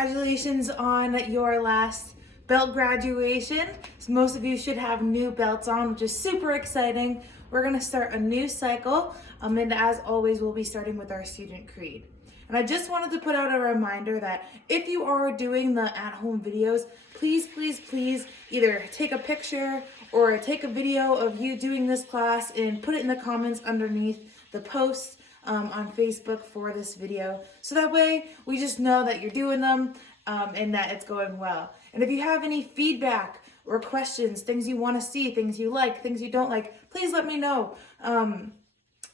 congratulations on your last belt graduation. So most of you should have new belts on, which is super exciting. We're gonna start a new cycle, and as always, we'll be starting with our student creed. And I just wanted to put out a reminder that if you are doing the at-home videos, please either take a picture or take a video of you doing this class and put it in the comments underneath the post on Facebook for this video. So that way we just know that you're doing them and that it's going well. And if you have any feedback or questions, things you want to see, things you like, things you don't like, please let me know.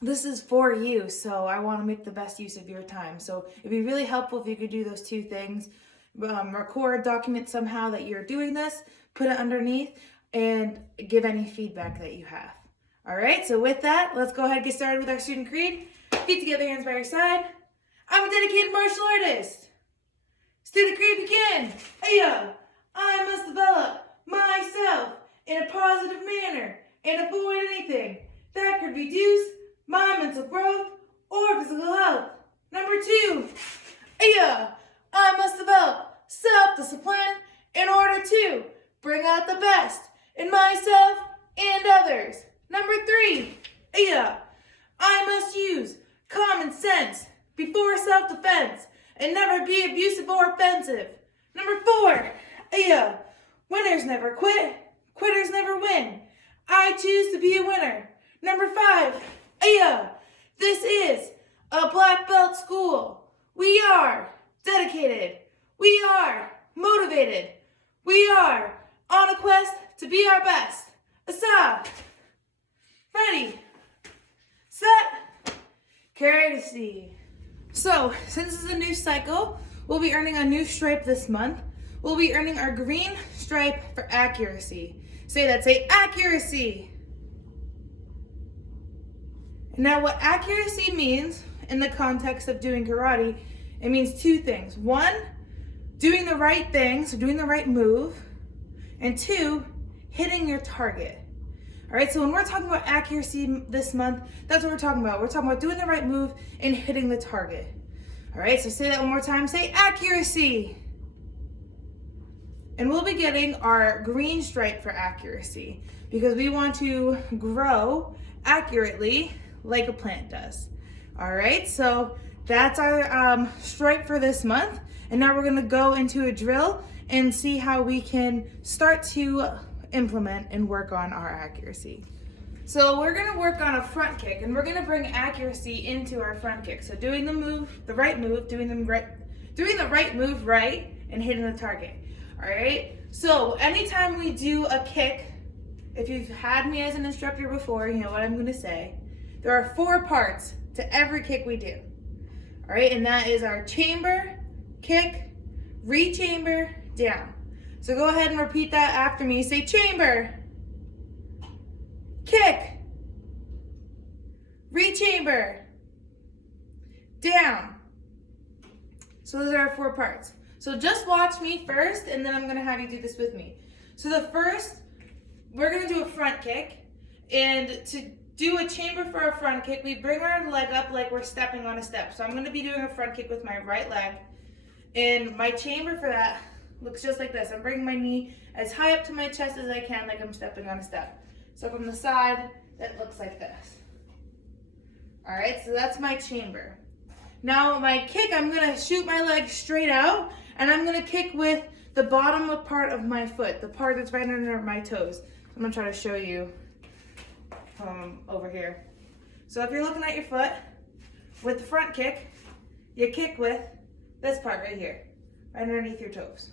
This is for you, so I want to make the best use of your time. So it'd be really helpful if you could do those two things. Record, document somehow that you're doing this, put it underneath, and give any feedback that you have. All right, so with that, let's go ahead and get started with our student creed. Feet together, hands by your side. I'm a dedicated martial artist. Student creed begin. Hey-ya. I must develop myself in a positive manner and avoid anything that could reduce my mental growth or physical health. Number 2. Hey-ya. I must develop self-discipline in order to bring out the best in myself and others. Number 3. Hey-ya. I must use common sense before self-defense and never be abusive or offensive. Number 4, winners never quit, quitters never win. I choose to be a winner. Number 5, this is a black belt school. We are dedicated. We are motivated. We are on a quest to be our best. Asa, ready, set, courtesy. So, since this is a new cycle, we'll be earning a new stripe this month. We'll be earning our green stripe for accuracy. Say that, say accuracy. Now, what accuracy means in the context of doing karate, it means 2 things. 1, doing the right thing, so doing the right move, and 2, hitting your target. All right, so when we're talking about accuracy this month, that's what we're talking about. We're talking about doing the right move and hitting the target. All right, so say that one more time. Say accuracy. And we'll be getting our green stripe for accuracy because we want to grow accurately like a plant does. All right, so that's our stripe for this month. And now we're gonna go into a drill and see how we can start to implement and work on our accuracy. So we're gonna work on a front kick and we're gonna bring accuracy into our front kick. So doing the right move, doing the right move right and hitting the target. All right, so anytime we do a kick, if you've had me as an instructor before, you know what I'm gonna say. There are 4 parts to every kick we do. All right, and that is our chamber, kick, re-chamber, down. So go ahead and repeat that after me. Say chamber, kick, re-chamber, down. So those are our 4 parts. So just watch me first, and then I'm gonna have you do this with me. So the first, we're gonna do a front kick, and to do a chamber for a front kick, we bring our leg up like we're stepping on a step. So I'm gonna be doing a front kick with my right leg, and my chamber for that looks just like this. I'm bringing my knee as high up to my chest as I can, like I'm stepping on a step. So from the side, that looks like this. All right, so that's my chamber. Now my kick, I'm gonna shoot my leg straight out, and I'm gonna kick with the bottom part of my foot, the part that's right under my toes. I'm gonna try to show you over here. So if you're looking at your foot, with the front kick, you kick with this part right here, right underneath your toes.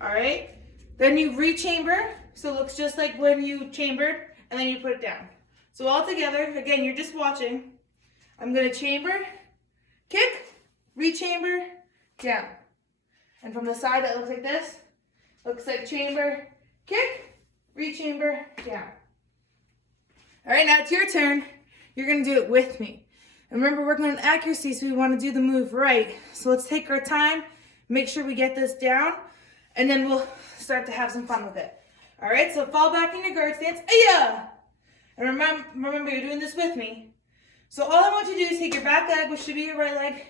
All right, then you re-chamber, so it looks just like when you chambered, and then you put it down. So all together, again, you're just watching. I'm gonna chamber, kick, re-chamber, down. And from the side that looks like this, looks like chamber, kick, re-chamber, down. All right, now it's your turn. You're gonna do it with me. And remember, working on accuracy, so we wanna do the move right. So let's take our time, make sure we get this down, and then we'll start to have some fun with it. All right, so fall back in your guard stance. Ay-ya! And remember, you're doing this with me. So all I want you to do is take your back leg, which should be your right leg,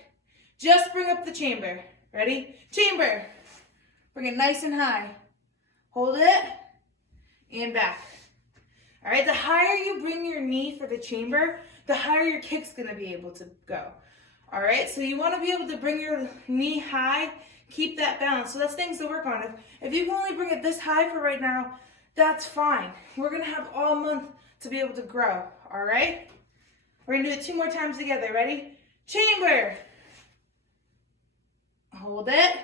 just bring up the chamber. Ready? Chamber. Bring it nice and high. Hold it, and back. All right, the higher you bring your knee for the chamber, the higher your kick's gonna be able to go. All right, so you wanna be able to bring your knee high, keep that balance. So that's things to work on. If you can only bring it this high for right now, that's fine. We're gonna have all month to be able to grow, all right? We're gonna do it 2 more times together, ready? Chamber. Hold it,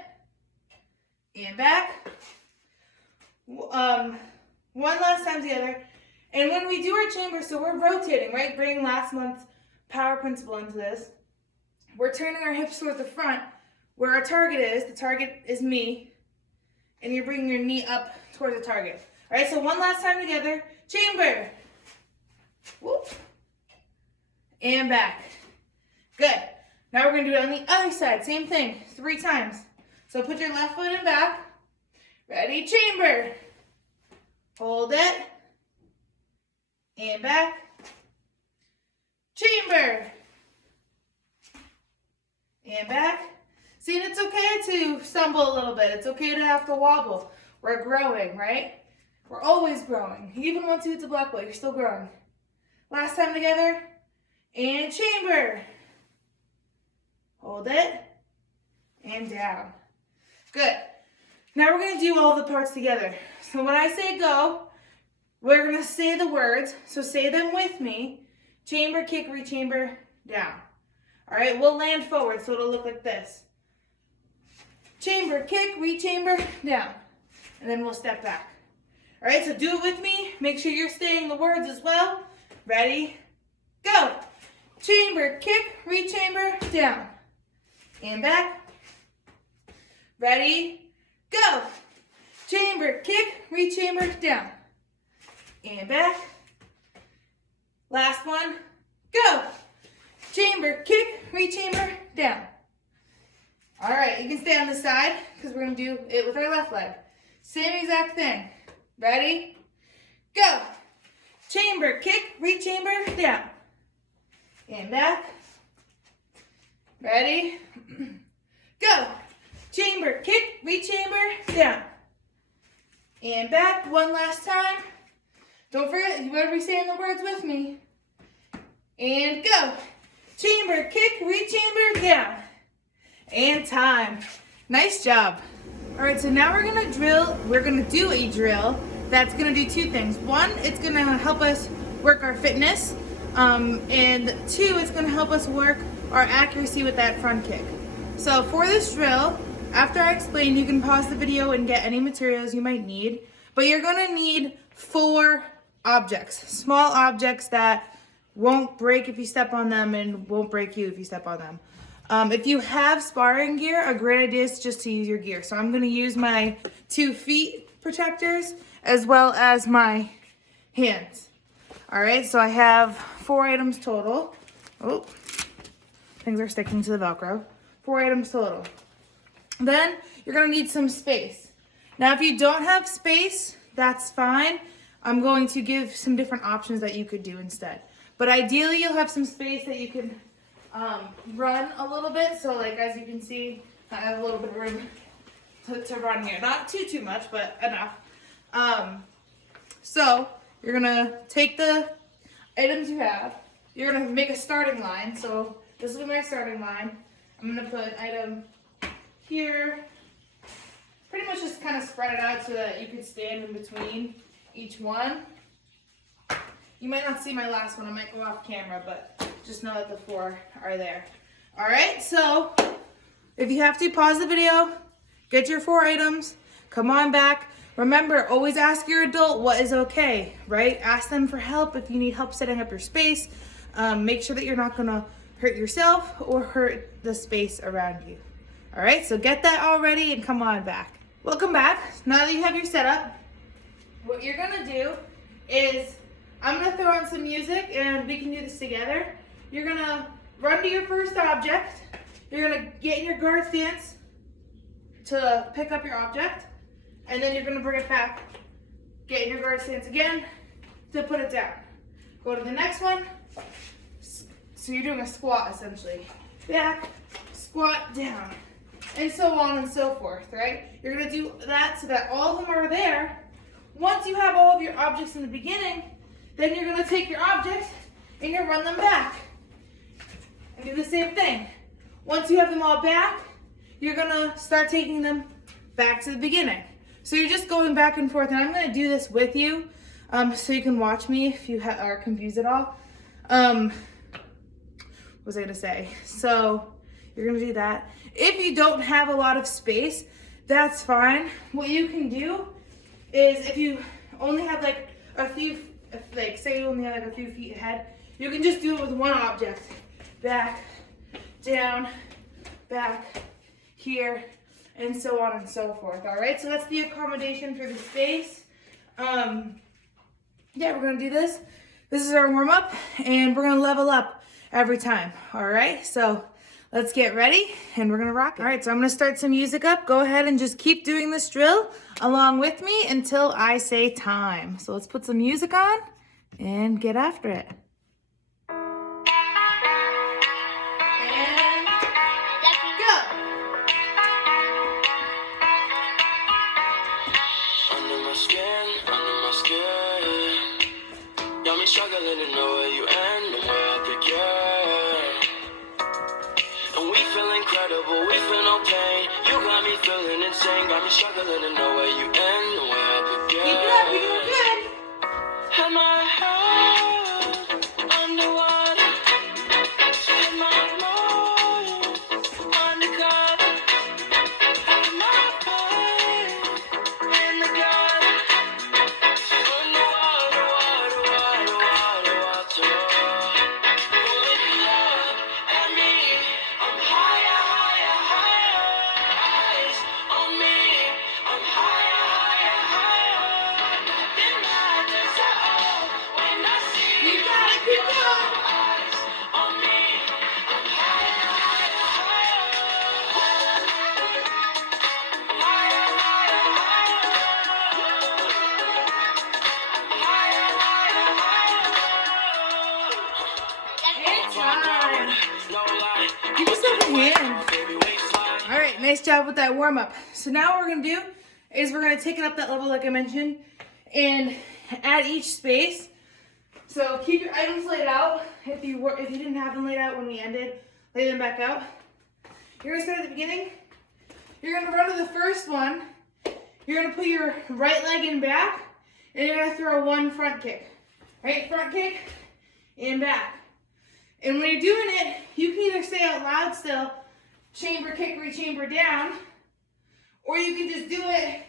and back. One last time together. And when we do our chamber, so we're rotating, right? Bringing last month's power principle into this. We're turning our hips towards the front where our target is. The target is me. And you're bringing your knee up towards the target. All right, so one last time together. Chamber. Whoop. And back. Good. Now we're going to do it on the other side. Same thing, 3 times. So put your left foot in back. Ready? Chamber. Hold it. And back. Chamber. And back. See, and it's okay to stumble a little bit. It's okay to have to wobble. We're growing, right? We're always growing. Even once you hit the black belt, you're still growing. Last time together. And chamber. Hold it. And down. Good. Now we're going to do all the parts together. So when I say go, we're going to say the words. So say them with me. Chamber, kick, re-chamber, down. All right, we'll land forward so it'll look like this. Chamber, kick, re-chamber, down. And then we'll step back. All right, so do it with me. Make sure you're saying the words as well. Ready? Go. Chamber, kick, re-chamber, down. And back. Ready? Go. Chamber, kick, re-chamber, down. And back. Last one. Go. Chamber, kick, re-chamber, down. All right, you can stay on the side because we're going to do it with our left leg. Same exact thing. Ready? Go. Chamber, kick, re-chamber, down. And back. Ready? Go. Chamber, kick, re-chamber, down. And back. One last time. Don't forget, you better be saying the words with me. And go. Chamber, kick, re-chamber, down. And time. Nice job. All right, so now we're gonna do a drill that's gonna do 2 things. 1, it's gonna help us work our fitness. And 2, it's gonna help us work our accuracy with that front kick. So for this drill, after I explain, you can pause the video and get any materials you might need, but you're gonna need 4 objects, small objects that won't break if you step on them and won't break you if you step on them. If you have sparring gear, a great idea is just to use your gear. So I'm gonna use my 2 feet protectors as well as my hands. All right, so I have 4 items total. Oh, things are sticking to the Velcro. 4 items total. Then you're gonna need some space. Now, if you don't have space, that's fine. I'm going to give some different options that you could do instead. But ideally, you'll have some space that you can run a little bit. So like, as you can see, I have a little bit of room to run here. Not too much, but enough. So you're gonna take the items you have. You're gonna make a starting line. So this will be my starting line. I'm gonna put item here. Pretty much just kind of spread it out so that you could stand in between each one. You might not see my last one, I might go off camera, but just know that the 4 are there. All right, so if you have to, pause the video, get your 4 items, come on back. Remember, always ask your adult what is okay, right? Ask them for help if you need help setting up your space. Make sure that you're not gonna hurt yourself or hurt the space around you. All right, so get that all ready and come on back. Welcome back. Now that you have your setup, what you're gonna do is, I'm gonna throw on some music and we can do this together. You're gonna run to your first object. You're gonna get in your guard stance to pick up your object. And then you're gonna bring it back. Get in your guard stance again to put it down. Go to the next one. So you're doing a squat essentially. Back, squat, down. and so on and so forth, right? You're gonna do that so that all of them are there. Once you have all of your objects in the beginning, then you're gonna take your objects and you're gonna run them back. And do the same thing. Once you have them all back, you're gonna start taking them back to the beginning. So you're just going back and forth, and I'm gonna do this with you so you can watch me if you are confused at all. What was I gonna say? So you're gonna do that. If you don't have a lot of space, that's fine. What you can do is if you only have like a few, like say you only have like a few feet ahead, you can just do it with one object. Back, down, back, here, and so on and so forth. All right, so that's the accommodation for the space. Yeah, we're gonna do this. This is our warm up, and we're gonna level up every time. All right, so let's get ready, and we're gonna rock it. All right, so I'm gonna start some music up. Go ahead and just keep doing this drill along with me until I say time. So let's put some music on and get after it. Struggling to know where you end and where I begin. And we feel incredible, we feel no pain. You got me feeling insane, got me struggling to know where you end and where I begin. Keep it up, you're doing good. Had my head underwater, had my mind undercover, had my faith in the garden. Give yourself a hand. All right, nice job with that warm up. So now what we're gonna do is we're gonna take it up that level like I mentioned and add each space. So keep your items laid out. If you didn't have them laid out when we ended, lay them back out. You're gonna start at the beginning. You're gonna run to the first one. You're gonna put your right leg in back, and you're gonna throw one front kick. Right, front kick and back. And when you're doing it, you can either say out loud still, chamber kick, re-chamber down, or you can just do it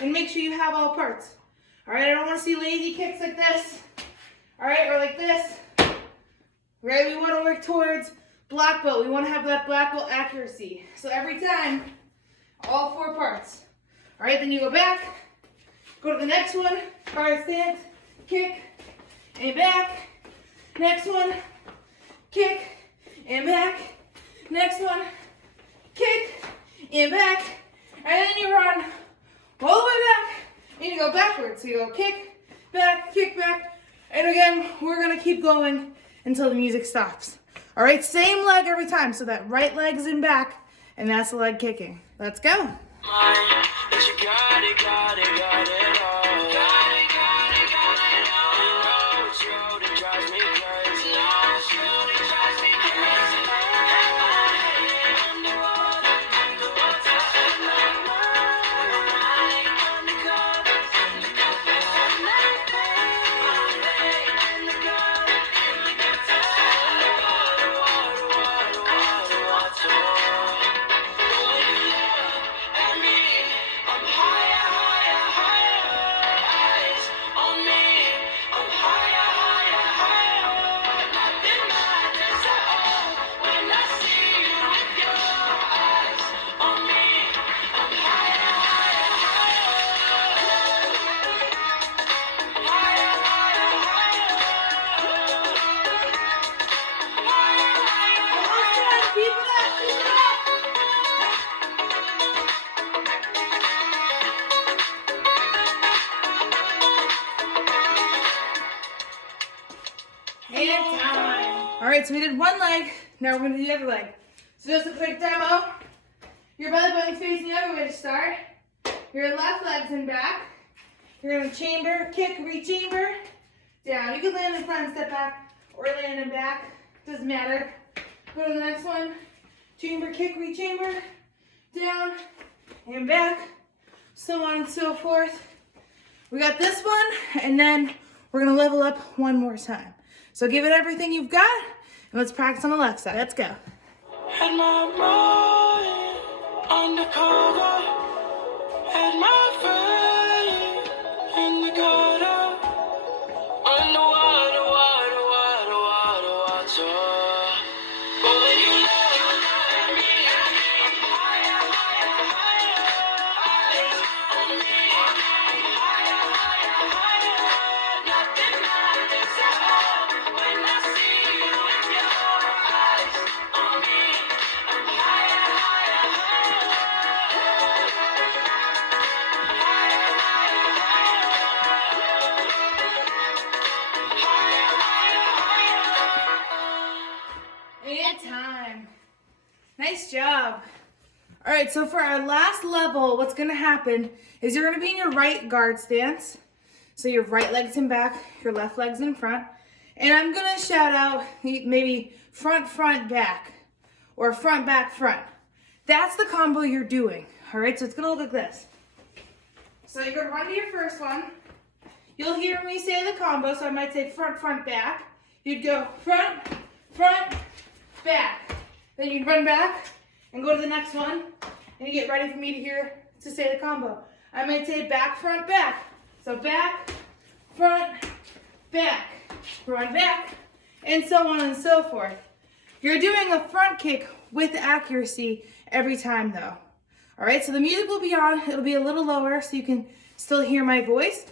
and make sure you have all parts. All right, I don't want to see lazy kicks like this, all right, or like this, right? We want to work towards black belt. We want to have that black belt accuracy. So every time, all 4 parts. All right, then you go back, go to the next one, guard stance, kick, and back. Next one, kick, and back. Next one, kick, and back. And then you run all the way back, and you go backwards. So you go kick, back, and again, we're gonna keep going until the music stops. All right, same leg every time. So that right leg's in back, and that's the leg kicking. Let's go. All right, so we did one leg. Now we're gonna do the other leg. So just a quick demo. Your belly button facing the other way to start. Your left leg's in back. You're gonna chamber, kick, re-chamber, down. You can land in front and step back, or land in back, doesn't matter. Go to the next one. Chamber, kick, re-chamber, down, and back, so on and so forth. We got this one, and then we're gonna level up one more time. So give it everything you've got, and let's practice on the left side. Let's go. Had my mind undercover, had my faith in the gutter, underwater, water, water, water, water. But when you look at me, I'm higher, higher, higher, eyes on me, I'm higher, higher, higher. Nothing matters at all when I see you with your eyes on me. I'm higher, higher, higher, higher, higher, higher, higher. And time. Nice job. All right, so for our last level, what's gonna happen is you're gonna be in your right guard stance. So your right leg's in back, your left leg's in front. And I'm gonna shout out maybe front, front, back, or front, back, front. That's the combo you're doing. All right, so it's gonna look like this. So you're gonna run to your first one. You'll hear me say the combo, so I might say front, front, back. You'd go front, front, back. Then you'd run back and go to the next one, and you get ready for me to hear to say the combo. I might say back, front, back. So back, front, back, run back, and so on and so forth. You're doing a front kick with accuracy every time though. All right, so the music will be on. It'll be a little lower so you can still hear my voice.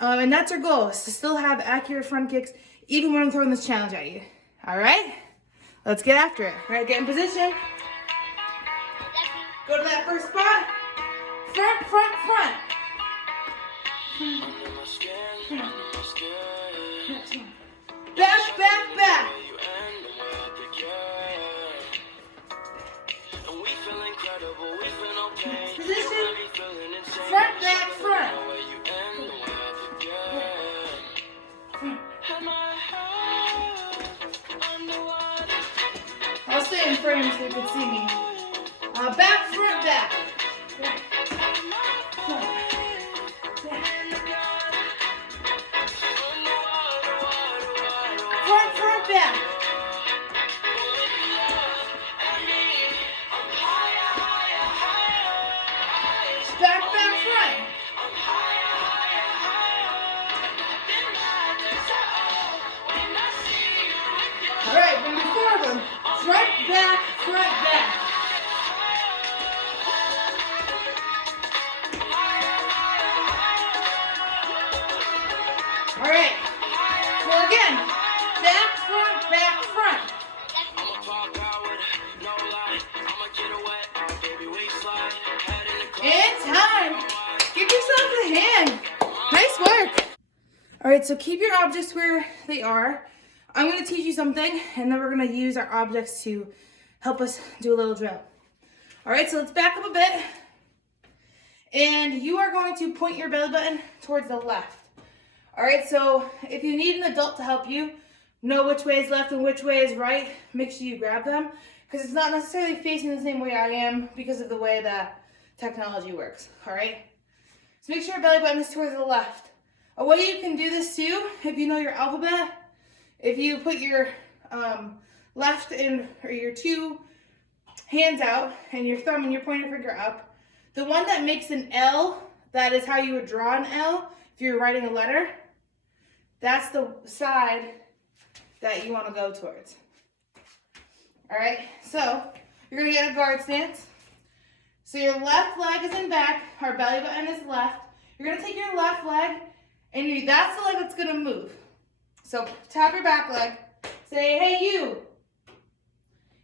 And that's our goal, is to still have accurate front kicks even when I'm throwing this challenge at you. All right, let's get after it. All right, get in position. Go to that first spot. Front, front, front. Under my skin, under my skin. Back, back, back. You end and we're together. And we feel incredible, we feel no pain. Position. You got me feeling insane. Front, back, front. The way you end and we're together. Had my head underwater. I'll stay in frame so you can see me. Back, front, back. Back, front, back. Front, front, back. Back, back, front. All right, bring the forward one. Front, back, front, back. All right. So again, back, front, back, front. I'ma pop out with no lie. I'ma get away, oh baby, we slide. Head in the club. And time. Give yourself a hand. Nice work. All right, so keep your objects where they are. I'm gonna teach you something, and then we're gonna use our objects to help us do a little drill. All right, so let's back up a bit. And you are going to point your belly button towards the left. All right, so if you need an adult to help you know which way is left and which way is right, make sure you grab them, because it's not necessarily facing the same way I am because of the way that technology works, all right? So make sure your belly button is towards the left. A way you can do this too, if you know your alphabet, if you put your left and or your two hands out and your thumb and your pointer finger up, the one that makes an L, that is how you would draw an L if you're writing a letter, that's the side that you want to go towards. All right, so you're gonna get a guard stance. So your left leg is in back, our belly button is left. You're gonna take your left leg, and that's the leg that's gonna move. So tap your back leg, say, hey you,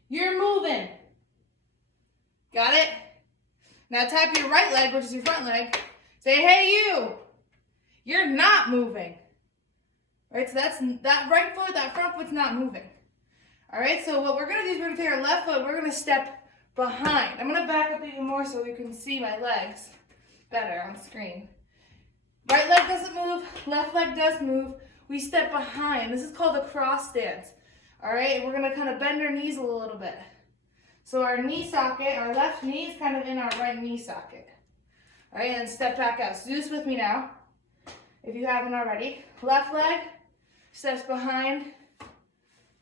you're moving. Got it? Now tap your right leg, which is your front leg, say, hey you, you're not moving. All right, so that's that right foot, that front foot's not moving. All right, so what we're gonna do is we're gonna take our left foot, we're gonna step behind. I'm gonna back up even more so you can see my legs better on screen. Right leg doesn't move, left leg does move. We step behind. This is called a cross stance. All right, and we're gonna kind of bend our knees a little bit. So our knee socket, our left knee is kind of in our right knee socket. All right, and step back out. So do this with me now, if you haven't already. Left leg steps behind,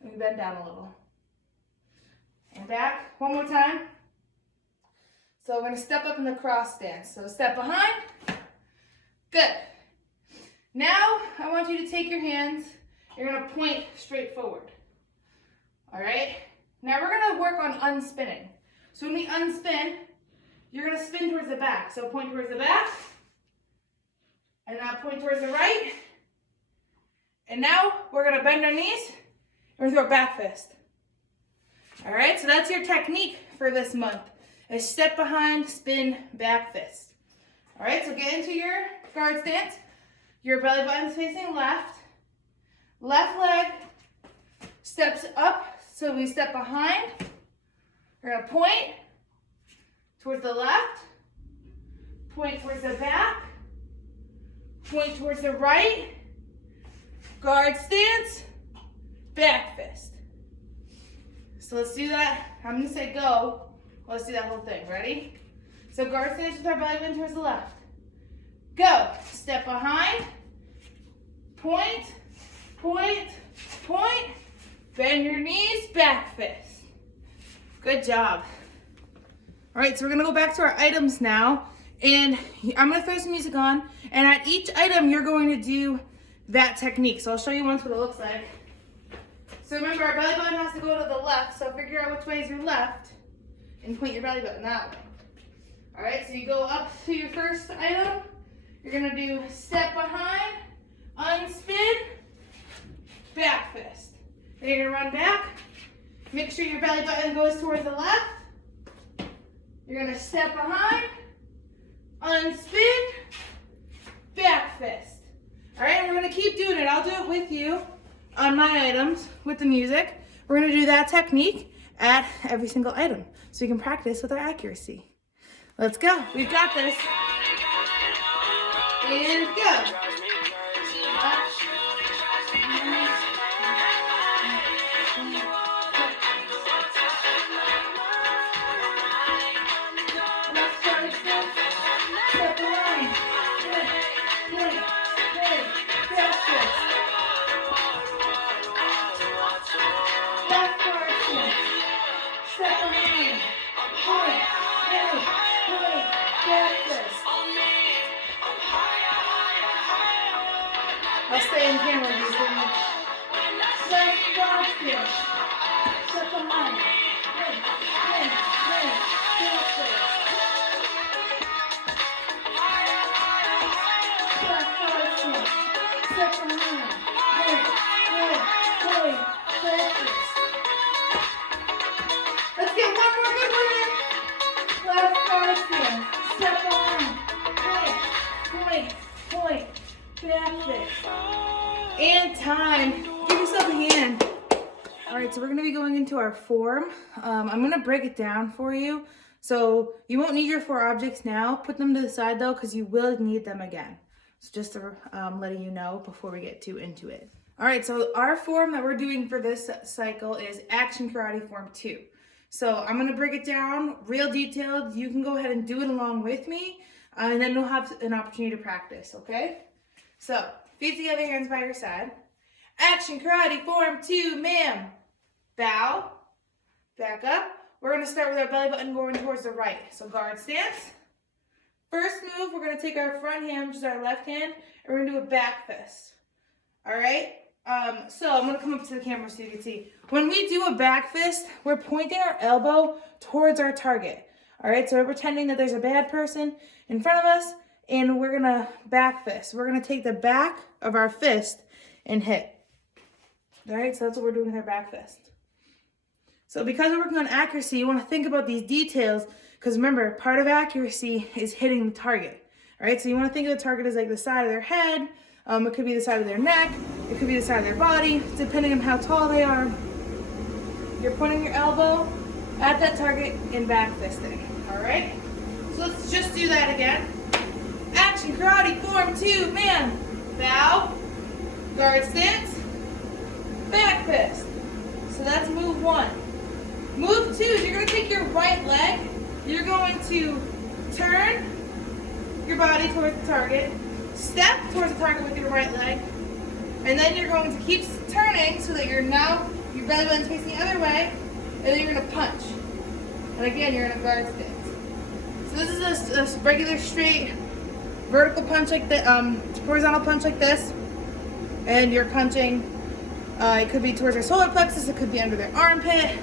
and we bend down a little. And back, one more time. So we're gonna step up in the cross stance. So step behind, good. Now, I want you to take your hands, you're gonna point straight forward. All right? Now we're gonna work on unspinning. So when we unspin, you're gonna spin towards the back. So point towards the back, and now point towards the right. And now we're gonna bend our knees, and we're gonna throw a back fist. All right, so that's your technique for this month. A step behind, spin, back fist. All right, so get into your guard stance. Your belly button's facing left. Left leg steps up, so we step behind. We're gonna point towards the left, point towards the back, point towards the right, guard stance, back fist. So let's do that. I'm gonna say go. Let's do that whole thing. Ready? So guard stance with our belly button towards the left. Go. Step behind. Point, point, point. Bend your knees, back fist. Good job. All right, so we're gonna go back to our items now. And I'm gonna throw some music on. And at each item, you're going to do that technique. So I'll show you once what it looks like. So remember, our belly button has to go to the left. So figure out which way is your left and point your belly button that way. All right, so you go up to your first item. You're gonna do step behind, unspin, back fist. Then you're gonna run back. Make sure your belly button goes towards the left. You're gonna step behind, unspin, back fist. All right, we're gonna keep doing it. I'll do it with you on my items with the music. We're gonna do that technique at every single item so you can practice with our accuracy. Let's go. We've got this. And go. I'll stay in camera with you for a minute. Step guard stance. Step behind. Wait, back fist. Step guard stance. Step behind. Wait, back fist. Let's get one more good one in. Left guard stance. Step behind. Point. Back fist. And time. Give yourself a hand. All right, so we're gonna be going into our form. I'm gonna break it down for you. So you won't need your 4 objects now. Put them to the side though, because you will need them again. So just to, letting you know before we get too into it. All right, so our form that we're doing for this cycle is Action Karate Form 2. So I'm gonna break it down real detailed. You can go ahead and do it along with me, and then we'll have an opportunity to practice, okay? So, feet together, hands by your side. Action Karate Form 2, ma'am. Bow. Back up. We're going to start with our belly button going towards the right. So, guard stance. First move, we're going to take our front hand, which is our left hand, and we're going to do a back fist. All right? So, I'm going to come up to the camera so you can see. When we do a back fist, we're pointing our elbow towards our target. All right? So, we're pretending that there's a bad person in front of us, and we're gonna back fist. We're gonna take the back of our fist and hit. All right, so that's what we're doing with our back fist. So because we're working on accuracy, you wanna think about these details, because remember, part of accuracy is hitting the target. All right, so you wanna think of the target as like the side of their head, it could be the side of their neck, it could be the side of their body, depending on how tall they are. You're pointing your elbow at that target in back fisting. All right? So let's just do that again. Action, karate, form 2, man. Bow, guard stance, back fist. So that's move 1. Move 2 is you're going to take your right leg. You're going to turn your body towards the target, step towards the target with your right leg, and then you're going to keep turning so that your belly button's facing the other way, and then you're going to punch. And again, you're in a guard stance. So this is a regular straight vertical punch like the horizontal punch like this, and you're punching. It could be towards their solar plexus, it could be under their armpit,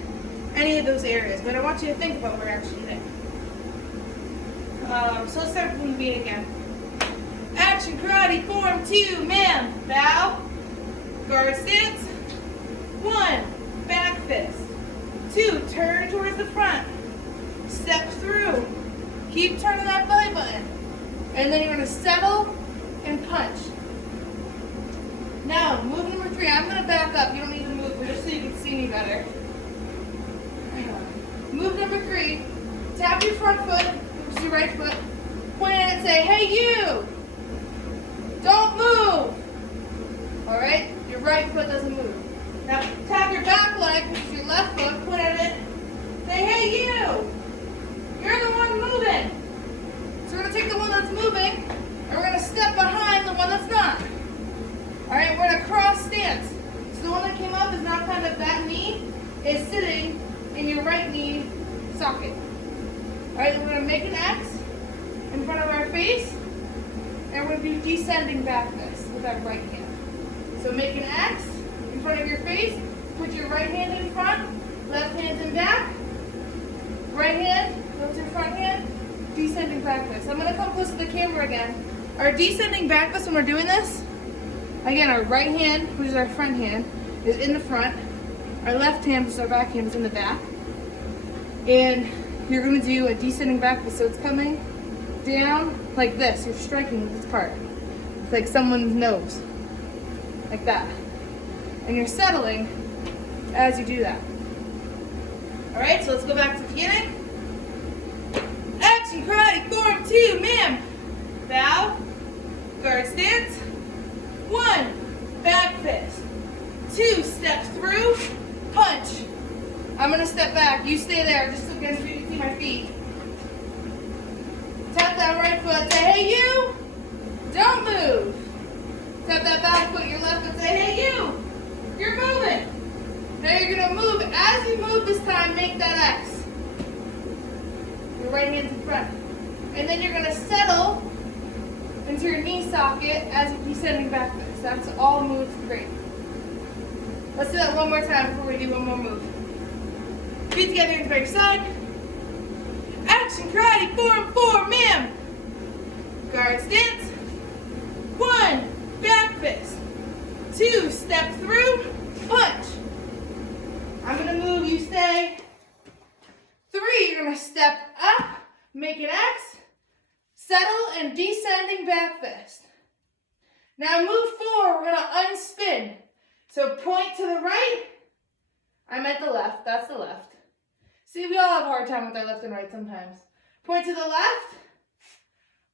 any of those areas. But I want you to think about where you're actually hitting. So let's start from the beginning again. Action, karate, form 2, man. Bow, guard stance. 1, back fist. 2, turn towards the front. Step through. Keep turning that belly button. And then you're going to settle and punch. Now, move number 3. I'm going to back up. You don't need to move, but just so you can see me better. Move number 3. Tap your front foot, which is your right foot. Point at it and say, hey you! Don't move! Alright? Your right foot doesn't move. Now, tap your back leg, which is your left foot. Point at it. Say, hey you! You're the one moving! So we're going to take the one that's moving, and we're going to step behind the one that's not. Alright, we're in a cross stance. So the one that came up is now kind of, that knee is sitting in your right knee socket. Alright, we're going to make an X in front of our face, and we're going to do descending back fist with our right hand. So make an X in front of your face, put your right hand in front, left hand in back, right hand, go to your front hand, descending back fist. I'm going to come close to the camera again. Our descending back fist when we're doing this, again, our right hand, which is our front hand, is in the front. Our left hand, which is our back hand, is in the back. And you're going to do a descending back fist. So it's coming down like this. You're striking with this part. It's like someone's nose. Like that. And you're settling as you do that. Alright, so let's go back to the beginning. Action, karate, form 2, man. Bow, guard stance. 1, back fist. 2, step through, punch. I'm going to step back. You stay there, just so you can see my feet. Tap that right foot, say, hey you, don't move. Tap that back foot, your left foot, say, hey you, you're moving. Now you're going to move. As you move this time, make that X. Your right hand's in front. And then you're going to settle into your knee socket as you're descending back fist. That's all moves 3. Let's do that one more time before we do one more move. Feet together into by your side. Action, karate, form 4, man. Guard stance. 1, back fist. 2, step through, punch. I'm going to move, you stay. 3, you're going to step up, make an X, settle, and descending back fist. Now move 4, we're going to unspin. So point to the right. I'm at the left, that's the left. See, we all have a hard time with our left and right sometimes. Point to the left,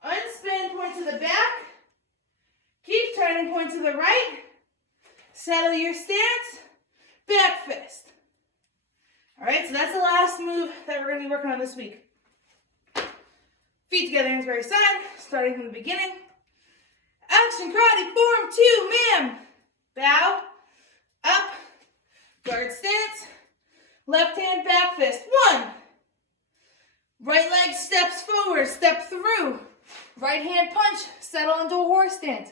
unspin, point to the back, keep turning, point to the right, settle your stance, back fist. All right, so that's the last move that we're going to be working on this week. Feet together, hands by your side, starting from the beginning. Action, karate, form 2, man. Bow, up, guard stance, left hand back fist. 1. Right leg steps forward, step through. Right hand punch, settle into a horse stance.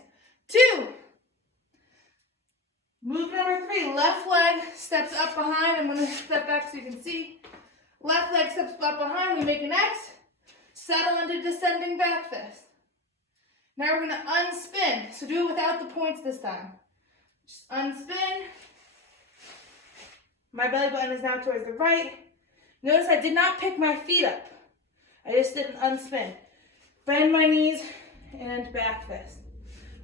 2. Move number 3, left leg steps up behind. I'm going to step back so you can see. Left leg steps up behind, we make an X. Settle into descending back fist. Now we're going to unspin. So do it without the points this time. Just unspin. My belly button is now towards the right. Notice I did not pick my feet up. I just did an unspin. Bend my knees and back fist.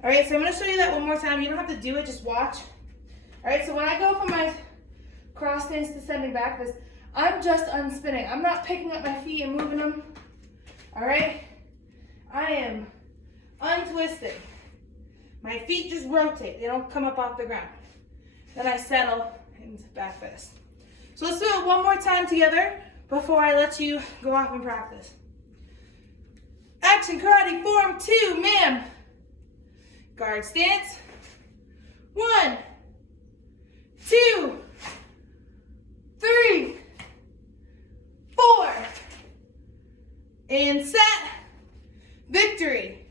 All right, so I'm going to show you that one more time. You don't have to do it, just watch. All right, so when I go for my cross stance descending back fist, I'm just unspinning. I'm not picking up my feet and moving them. All right? I am untwisting. My feet just rotate. They don't come up off the ground. Then I settle into back fist. So let's do it one more time together before I let you go off and practice. Action karate form 2, ma'am. Guard stance. 1, 2, 3, 4. And set. Victory.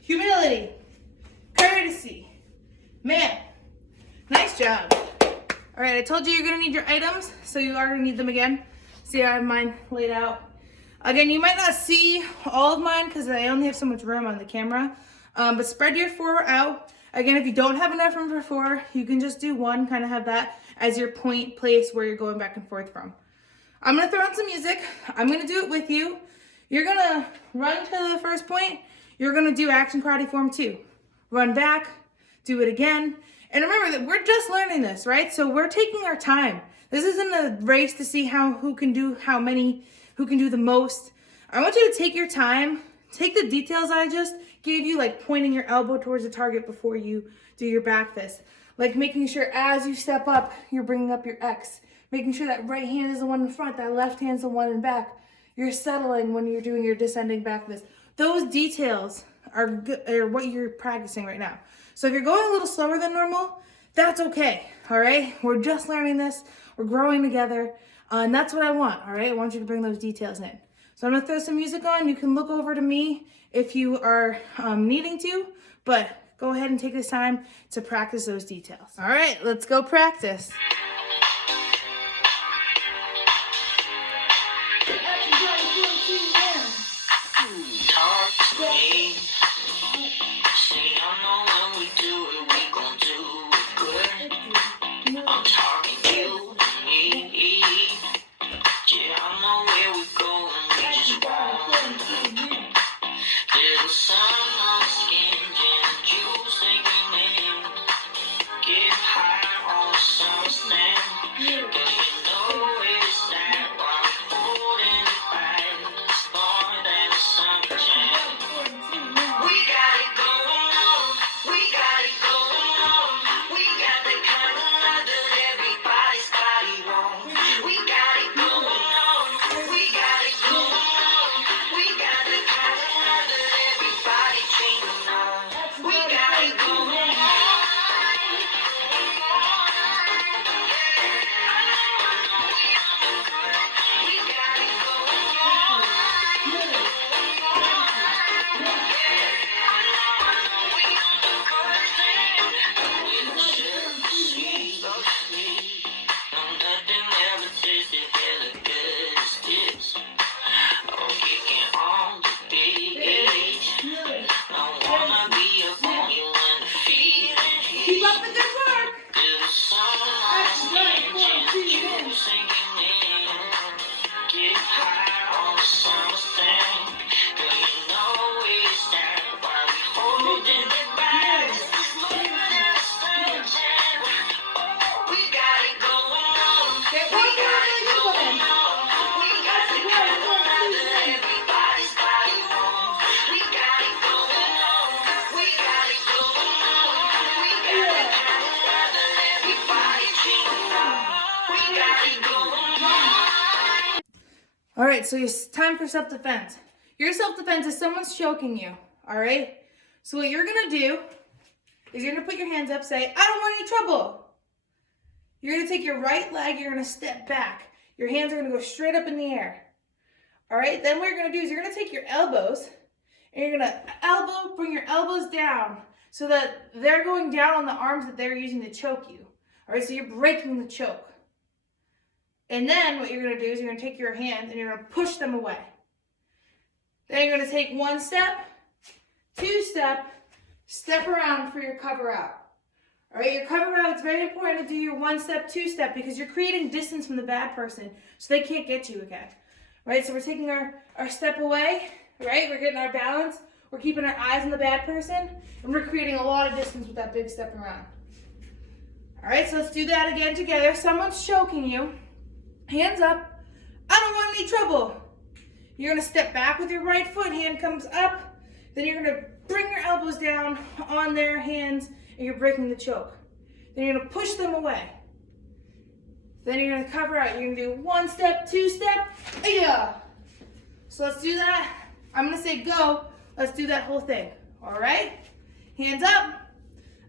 Humility. Courtesy. Ma'am. Nice job. All right, I told you you're gonna need your items, so you are gonna need them again. See, I have mine laid out. Again, you might not see all of mine because I only have so much room on the camera, but spread your 4 out. Again, if you don't have enough room for 4, you can just do 1, kind of have that as your point place where you're going back and forth from. I'm gonna throw on some music. I'm gonna do it with you. You're gonna run to the first point. You're gonna do action karate form 2. Run back, do it again. And remember that we're just learning this, right? So we're taking our time. This isn't a race to see who can do the most. I want you to take your time, take the details I just gave you, like pointing your elbow towards the target before you do your back fist. Like making sure as you step up, you're bringing up your X. Making sure that right hand is the one in front, that left hand's the one in back. You're settling when you're doing your descending back fist. Those details are what you're practicing right now. So if you're going a little slower than normal, that's okay, all right? We're just learning this. We're growing together, and that's what I want, all right? I want you to bring those details in. So I'm gonna throw some music on. You can look over to me if you are needing to, but go ahead and take this time to practice those details. All right, let's go practice. Talk to me. See, I know when we do it, we gon' do it good. I'm talking you and me. Yeah, I know where we going, we just wanna. There's a sun on the skin, and you singing in. Get high on the summer stand. Girl, you know it's that while we holding it back. It's more than a summer jam. We got it going on. We got it going on. We got the kind of love that everybody's body wants. We got it going on. We got it going on. We got the kind of love that everybody dreaming of. We got it going on. Keep up the good work. Get high on the summer thing. Girl, you know it's that while we holding it back. It's more than a summer jam. We got it going on. We got it going on. We got the kind of love that everybody's body wants. We got it going on. We got it going on. We got the kind of love that everybody dreaming of. We got it going on. All right, so it's time for self-defense. Your self-defense is someone's choking you, all right? So what you're gonna do is you're gonna put your hands up, say, I don't want any trouble. You're gonna take your right leg, you're gonna step back. Your hands are gonna go straight up in the air. All right, then what you're gonna do is you're gonna take your elbows and you're gonna bring your elbows down so that they're going down on the arms that they're using to choke you. All right, so you're breaking the choke. And then what you're gonna do is you're gonna take your hands and you're gonna push them away. Then you're gonna take 1 step, 2 step, step around for your cover out. All right, your cover out, it's very important to do your 1 step, 2 step because you're creating distance from the bad person so they can't get you again. Right, so we're taking our step away, right? We're getting our balance. We're keeping our eyes on the bad person and we're creating a lot of distance with that big step around. All right, so let's do that again together. Someone's choking you. Hands up, I don't want any trouble. You're gonna step back with your right foot, hand comes up, then you're gonna bring your elbows down on their hands, and you're breaking the choke. Then you're gonna push them away. Then you're gonna cover out. You're gonna do 1 step, 2 step, yeah. So let's do that. I'm gonna say go. Let's do that whole thing. All right? Hands up.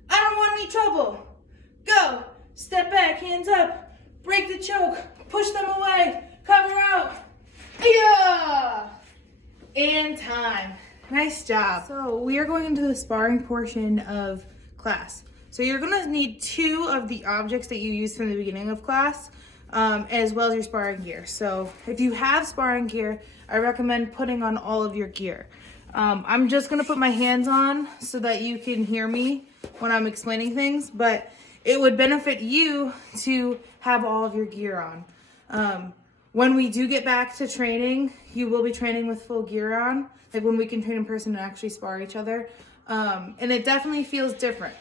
I don't want any trouble. Go. Step back, hands up. Break the choke. Push them away. Cover out. Yeah. And time. Nice job. So we are going into the sparring portion of class. So you're gonna need 2 of the objects that you used from the beginning of class, as well as your sparring gear. So if you have sparring gear, I recommend putting on all of your gear. I'm just gonna put my hands on so that you can hear me when I'm explaining things, but it would benefit you to have all of your gear on. When we do get back to training, you will be training with full gear on, like when we can train in person and actually spar each other. And it definitely feels different.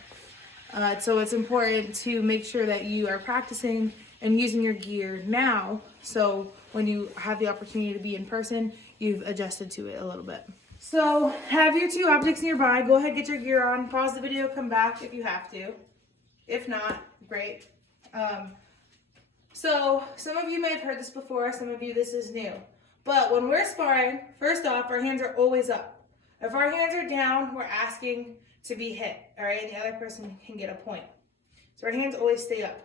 So it's important to make sure that you are practicing and using your gear now, so when you have the opportunity to be in person, you've adjusted to it a little bit. So have your 2 objects nearby. Go ahead, get your gear on. Pause the video, come back if you have to. If not, great. So some of you may have heard this before, some of you this is new. But when we're sparring, first off, our hands are always up. If our hands are down, we're asking to be hit, all right? And the other person can get a point. So our hands always stay up.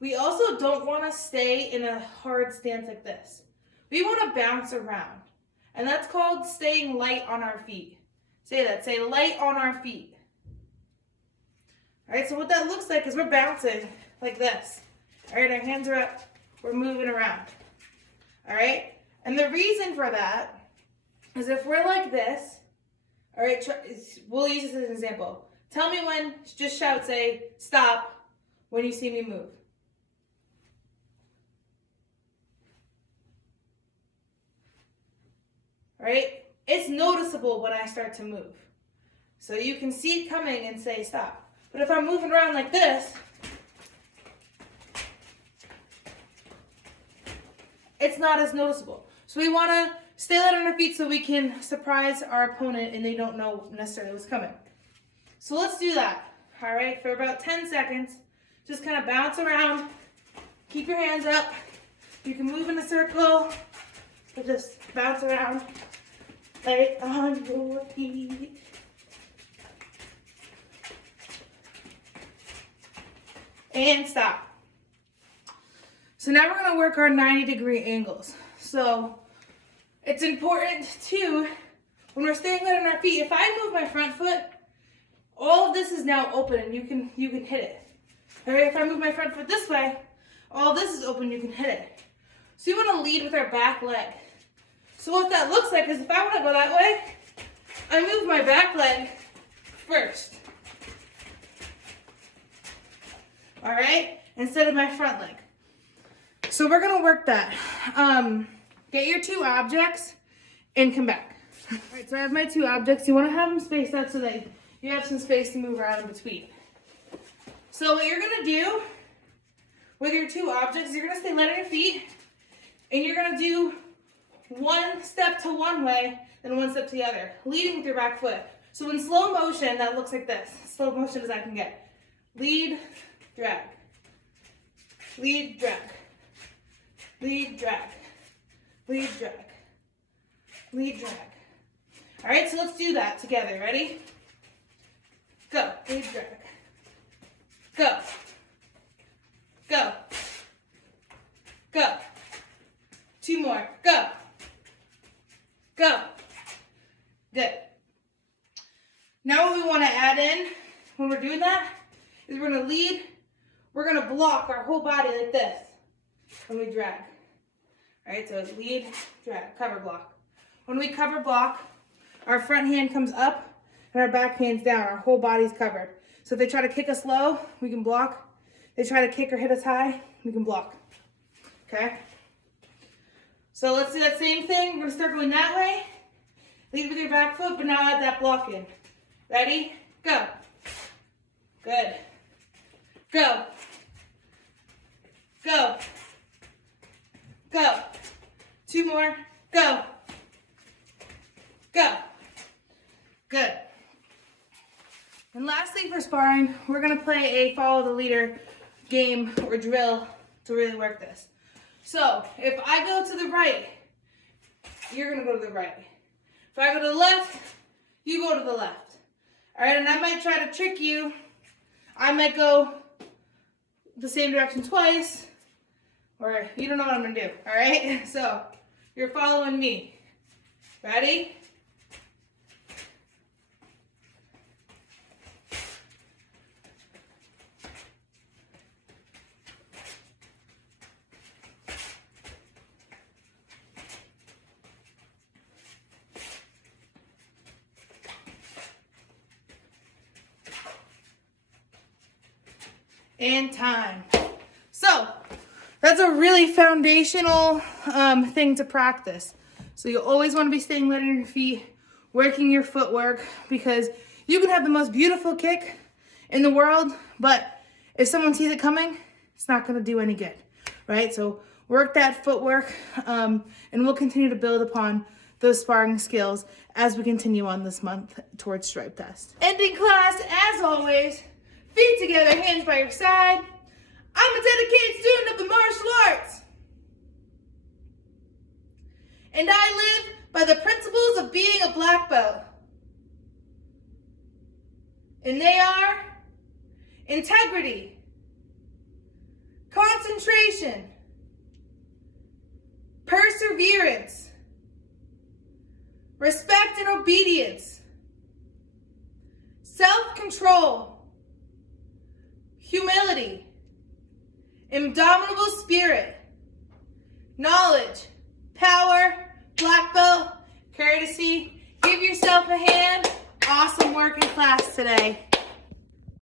We also don't want to stay in a hard stance like this. We want to bounce around. And that's called staying light on our feet. Say that, say light on our feet. All right, so what that looks like is we're bouncing like this. All right, our hands are up, we're moving around. All right, and the reason for that is if we're like this, all right, we'll use this as an example. Tell me when, just shout, say, stop when you see me move. All right, it's noticeable when I start to move. So you can see it coming and say stop. But if I'm moving around like this, it's not as noticeable. So we want to stay light on our feet so we can surprise our opponent and they don't know necessarily what's coming. So let's do that, all right, for about 10 seconds. Just kind of bounce around, keep your hands up. You can move in a circle, but just bounce around, light on your feet. And stop. So now we're going to work our 90-degree angles. So it's important too, when we're staying light on our feet, if I move my front foot, all of this is now open and you can hit it. All right, if I move my front foot this way, all of this is open, you can hit it. So you want to lead with our back leg. So what that looks like is if I want to go that way, I move my back leg first. All right, instead of my front leg. So we're gonna work that. Get your 2 objects and come back. All right, so I have my 2 objects. You wanna have them spaced out so that you have some space to move around in between. So what you're gonna do with your 2 objects, you're gonna stay light on your feet and you're gonna do 1 step to one way, then 1 step to the other, leading with your back foot. So in slow motion, that looks like this. Slow motion as I can get. Lead, drag. Lead, drag. Lead, drag. Lead, drag. Lead, drag. All right, so let's do that together. Ready? Go. Lead, drag. Go. Go. Go. 2 more. Go. Go. Good. Now what we want to add in when we're doing that is we're going to lead. We're going to block our whole body like this when we drag. All right, so it's lead, drag, cover block. When we cover block, our front hand comes up and our back hand's down. Our whole body's covered. So if they try to kick us low, we can block. If they try to kick or hit us high, we can block. Okay? So let's do that same thing. We're going to start going that way. Lead with your back foot, but now add that block in. Ready? Go. Good. Go. Go. Go. sparring, we're gonna play a follow the leader game or drill to really work this. So if I go to the right, you're gonna go to the right. If I go to the left, you go to the left. All right, and I might try to trick you. I might go the same direction twice, or you don't know what I'm gonna do, all right? So you're following me. Ready? And time. So that's a really foundational thing to practice. So you always want to be staying light on your feet, working your footwork, because you can have the most beautiful kick in the world, but if someone sees it coming, it's not going to do any good, right? So work that footwork, and we'll continue to build upon those sparring skills as we continue on this month towards stripe test. Ending class, as always, feet together, hands by your side. I'm a dedicated student of the martial arts. And I live by the principles of being a black belt. And they are integrity, concentration, perseverance, respect and obedience, self-control, humility, indomitable spirit, knowledge, power, black belt, courtesy. Give yourself a hand. Awesome work in class today.